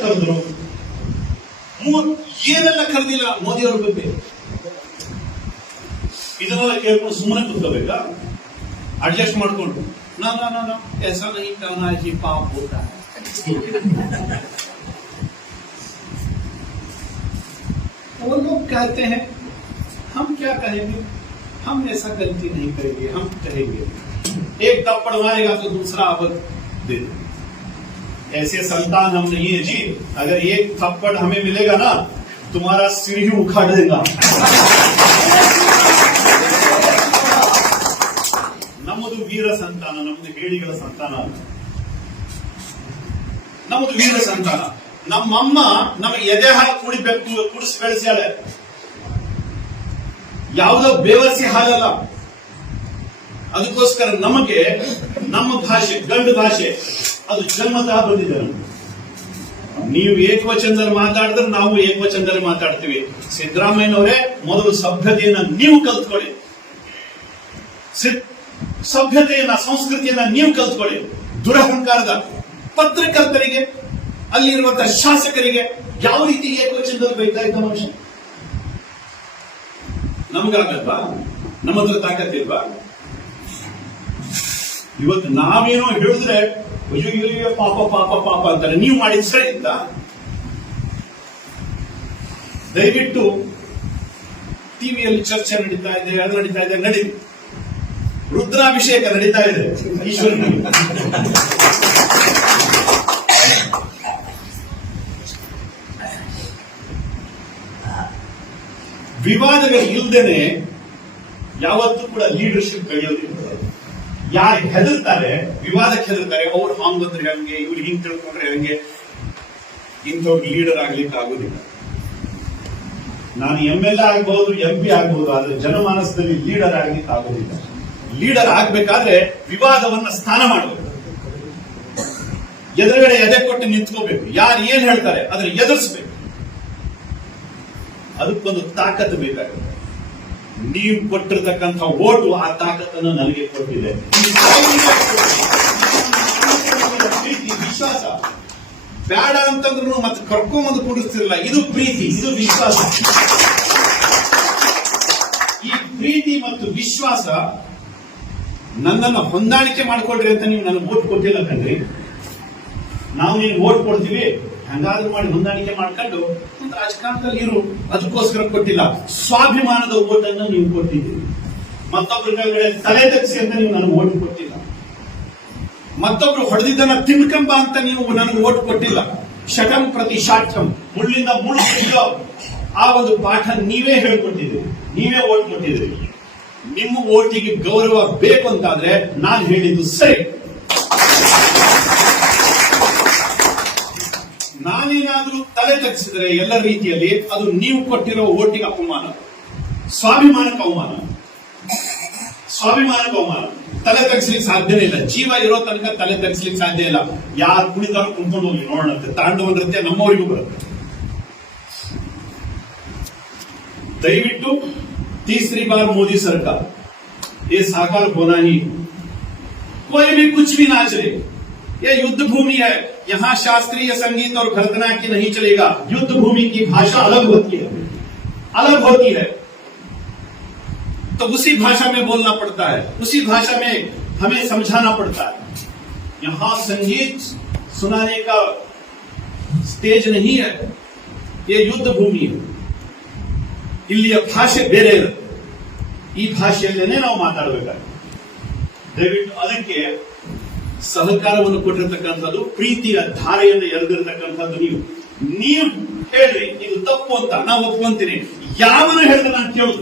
ಕರೆದ್ರು ಮೂರ್ ಏನೆಲ್ಲ ಕರೆದಿಲ್ಲ ಮೋದಿ ಅವ್ರ ಬಗ್ಗೆ ಇದನ್ನೆಲ್ಲ ಕೇಳ್ಕೊಂಡು ಸುಮ್ಮನೆ ಕೂತ್ಕೋಬೇಕಾ ಅಡ್ಜಸ್ಟ್ ಮಾಡ್ಕೊಂಡು ನಾ ನಾ ನಾ ನಾ ऐसा नहीं कहना है कि पाप होता है वो लोग कहते हैं हम क्या कहेंगे हम ऐसा गलती नहीं करेंगे हम कहेंगे एक थप्पड़ मारेगा तो दूसरा अवध दे दे ऐसे संतान हम नहीं है जी अगर एक थप्पड़ हमें मिलेगा ना तुम्हारा सिर ही उखाड़ देगा ನಮ್ಮದು ವೀರ ಸಂತಾನ ನಮ್ಮದು ಹೇಡಿಗಳ ಸಂತಾನ ಅಲ್ಲ. ನಮ್ಮದು ವೀರ ಸಂತಾನ ನಮ್ಮಮ್ಮ ನಮಗೆ ಎದೆ ಹಾಲು ಕುಡಿಬೇಕು ಕುಡಿಸಿ ಬೆಳೆಸ್ಯಾಳೆ ಯಾವುದೋ ಬೇವರ್ಸಿ ಹಾಲಲ್ಲ ಅದಕ್ಕೋಸ್ಕರ ನಮಗೆ ನಮ್ಮ ಭಾಷೆ ಗಂಡು ಭಾಷೆ ಅದು ಜನ್ಮತಃ ಬಂದಿದೆ. ನೀವು ಏಕವಚನದಲ್ಲಿ ಮಾತಾಡಿದ್ರೆ ನಾವು ಏಕವಚನದಲ್ಲಿ ಮಾತಾಡ್ತೀವಿ. ಸಿದ್ದರಾಮಯ್ಯನವರೇ ಮೊದಲು ಸಭ್ಯತೆಯನ್ನ ನೀವು ಕಲ್ತ್ಕೊಳ್ಳಿ. ಸಭ್ಯತೆಯನ್ನ, ಸಂಸ್ಕೃತಿಯನ್ನ ನೀವು ಕಲ್ತ್ಕೊಳ್ಳಿ. ದುರಹಂಕಾರದ ಪತ್ರಕರ್ತರಿಗೆ, ಅಲ್ಲಿರುವಂತಹ ಶಾಸಕರಿಗೆ ಯಾವ ರೀತಿ ಏಕವಚನದಲ್ಲಿ ಬೈತಾ ಇದ್ದ ಮನುಷ್ಯ? ನಮಗಾಗಲ್ವಾ? ನಮ್ಮ ಹತ್ರ ತಾಕತ್ತಿಲ್ವಾ? ಇವತ್ತು ನಾವೇನೋ ಹೇಳಿದ್ರೆ, ಅಯ್ಯೋ ಪಾಪ ಪಾಪ ಪಾಪ ಅಂತಾರೆ. ನೀವು ಮಾಡಿದ ಸರಿ ಅಂತ. ದಯವಿಟ್ಟು ಟಿವಿಯಲ್ಲಿ ಚರ್ಚೆ ನಡೀತಾ ಇದೆ, ಅದು ನಡೀತಾ ಇದೆ ನಡಿ ರುದ್ರಾಭಿಷೇಕ ನಡೀತಾ ಇದೆ, ಈಶ್ವರನಿಗೆ. ವಿವಾದಗಳು ಇಲ್ದೇನೆ ಯಾವತ್ತೂ ಕೂಡ ಲೀಡರ್ಶಿಪ್ ಕಳೆಯೋದಿಲ್ಲ ಯಾರು ಹೆದರ್ತಾರೆ, ವಿವಾದಕ್ಕೆ ಹೆದರ್ತಾರೆ, ಅವ್ರು ಹಾಂಗ್ ಬಂದ್ರೆ ಹಂಗೆ, ಇವ್ರು ಹಿಂಗ್ ತಿಳ್ಕೊಂಡ್ರೆ ಹಂಗೆ, ಇಂಥವ್ರಿಗೆ ಲೀಡರ್ ಆಗ್ಲಿಕ್ಕೆ ಆಗೋದಿಲ್ಲ. ನಾನು ಎಂ ಎಲ್ ಎ ಆಗ್ಬಹುದು ಎಂ ಪಿ ಆಗ್ಬಹುದು ಆದ್ರೆ ಜನಮಾನಸದಲ್ಲಿ ಲೀಡರ್ ಆಗ್ಲಿಕ್ಕೆ ಆಗೋದಿಲ್ಲ. ಲೀಡರ್ ಆಗ್ಬೇಕಾದ್ರೆ ವಿವಾದವನ್ನ ಸ್ಥಾನ ಮಾಡಬೇಕು. ಎದುರುಗಡೆ ಎದೆ ಕೊಟ್ಟು ನಿಂತ್ಕೋಬೇಕು. ಯಾರು ಏನ್ ಹೇಳ್ತಾರೆ ಅದ್ರ ಎದುರಿಸ್ಬೇಕು. ಅದಕ್ಕೊಂದು ತಾಕತ್ತು ಬೇಕಾಗುತ್ತೆ. ನೀವು ಕೊಟ್ಟಿರ್ತಕ್ಕಂಥ ಓಟು ಆ ತಾಕತ್ತನ್ನು ನನಗೆ ಕೊಟ್ಟಿದೆ. ವಿಶ್ವಾಸ. ಬೇಡ ಅಂತಂದ್ರು ಮತ್ತೆ ಕರ್ಕೊಂಬಂದು ಕೂಡಿಸ್ತಿರಲ್ಲ, ಇದು ಪ್ರೀತಿ, ಇದು ವಿಶ್ವಾಸ. ಈ ಪ್ರೀತಿ ಮತ್ತು ವಿಶ್ವಾಸ ನನ್ನನ್ನು ಹೊಂದಾಣಿಕೆ ಮಾಡ್ಕೊಳ್ರಿ ಅಂತ ನೀವು ನನಗೆ ಓಟ್ ಕೊಟ್ಟಿಲ್ಲ ಕಣ್ರಿ. ನಾವು ನೀವು ಓಟ್ ಕೊಡ್ತೀವಿ. ಹಂಗಾದ್ರೂ ಮಾಡಿ ಹೊಂದಾಣಿಕೆ ಮಾಡ್ಕೊಂಡು ರಾಜಕಾರಣದಲ್ಲಿ ಇರು ಅದಕ್ಕೋಸ್ಕರ ಕೊಟ್ಟಿಲ್ಲ. ಸ್ವಾಭಿಮಾನದ ಓಟನ್ನು ನೀವು ಕೊಟ್ಟಿದ್ದೀರಿ. ಮತ್ತೊಬ್ಬರ ಕೆಳಗಡೆ ತಲೆ ತಗ್ಸಿ ಅಂತ ನೀವು ನನಗೆ ಓಟ್ ಕೊಟ್ಟಿಲ್ಲ. ಮತ್ತೊಬ್ರು ಹೊಡೆದಿದ್ದನ್ನ ತಿನ್ಕಂಬ ಅಂತ ನೀವು ನನಗೆ ಓಟ್ ಕೊಟ್ಟಿಲ್ಲ. ಶಟಂ ಪ್ರತಿ ಶಾಠಂ ಮುಳ್ಳಿಂದ ಮುಳ್ಳು ಆ ಒಂದು ಪಾಠ ನೀವೇ ಹೇಳ್ಕೊಟ್ಟಿದ್ದೀರಿ. ನೀವೇ ಓಟ್ ಕೊಟ್ಟಿದ್ದೀರಿ. ನಿಮ್ಮ ಓಟಿಗೆ ಗೌರವ ಬೇಕು ಅಂತಾದ್ರೆ ನಾನು ಹೇಳಿದ್ದು ಸರಿ. ನಾನೇನಾದ್ರೂ ತಲೆ ತಗ್ಸಿದ್ರೆ ಎಲ್ಲ ರೀತಿಯಲ್ಲಿ ಅದು ನೀವು ಕೊಟ್ಟಿರೋ ಓಟಿಗೆ ಅಪಮಾನ ಸ್ವಾಭಿಮಾನಕ್ಕೆ ಅವಮಾನ ಸ್ವಾಭಿಮಾನಕ್ಕೆ ಅವಮಾನ ತಲೆ ತಗ್ಸ್ಲಿಕ್ಕೆ ಸಾಧ್ಯನೇ ಇಲ್ಲ ಜೀವ ಇರೋ ತನಕ ತಲೆ ತಗ್ಸ್ಲಿಕ್ಕೆ ಸಾಧ್ಯ ಇಲ್ಲ ಯಾರು ಕುಣಿದಾರ ಕುಂತ್ಕೊಂಡು ಹೋಗಿ ನೋಡೋಣಂತೆ ತಾಂಡವ ನೃತ್ಯ ನಮ್ಮವರಿಗೂ ಬರುತ್ತೆ ದಯವಿಟ್ಟು तीसरी बार मोदी सरकार ये साकार होना ही कोई भी कुछ भी ना चले ये युद्ध भूमि है यहाँ शास्त्रीय संगीत और भरतनाट्य नहीं चलेगा युद्ध भूमि की भाषा अलग होती है अलग होती है तो उसी भाषा में बोलना पड़ता है उसी भाषा में हमें समझाना पड़ता है यहाँ संगीत सुनाने का स्टेज नहीं है ये युद्ध भूमि है ಇಲ್ಲಿಯ ಭಾಷೆ ಬೇರೆ ಇರುತ್ತೆ ಈ ಭಾಷೆಯಲ್ಲೇನೆ ನಾವು ಮಾತಾಡಬೇಕಾಗುತ್ತೆ ದಯವಿಟ್ಟು ಅದಕ್ಕೆ ಸಹಕಾರವನ್ನು ಕೊಟ್ಟಿರ್ತಕ್ಕಂಥದ್ದು, ಪ್ರೀತಿಯ ಧಾರೆಯನ್ನು ಎರೆದಿರ್ತಕ್ಕಂಥದ್ದು ನೀವು. ನೀವು ಹೇಳ್ರಿ, ಇದು ತಪ್ಪು ಅಂತ ನಾವು ಒಪ್ಕೊಂತೀನಿ. ಯಾವನು ಹೇಳಿದ್ರೆ ನಾನು ಕೇಳುದು?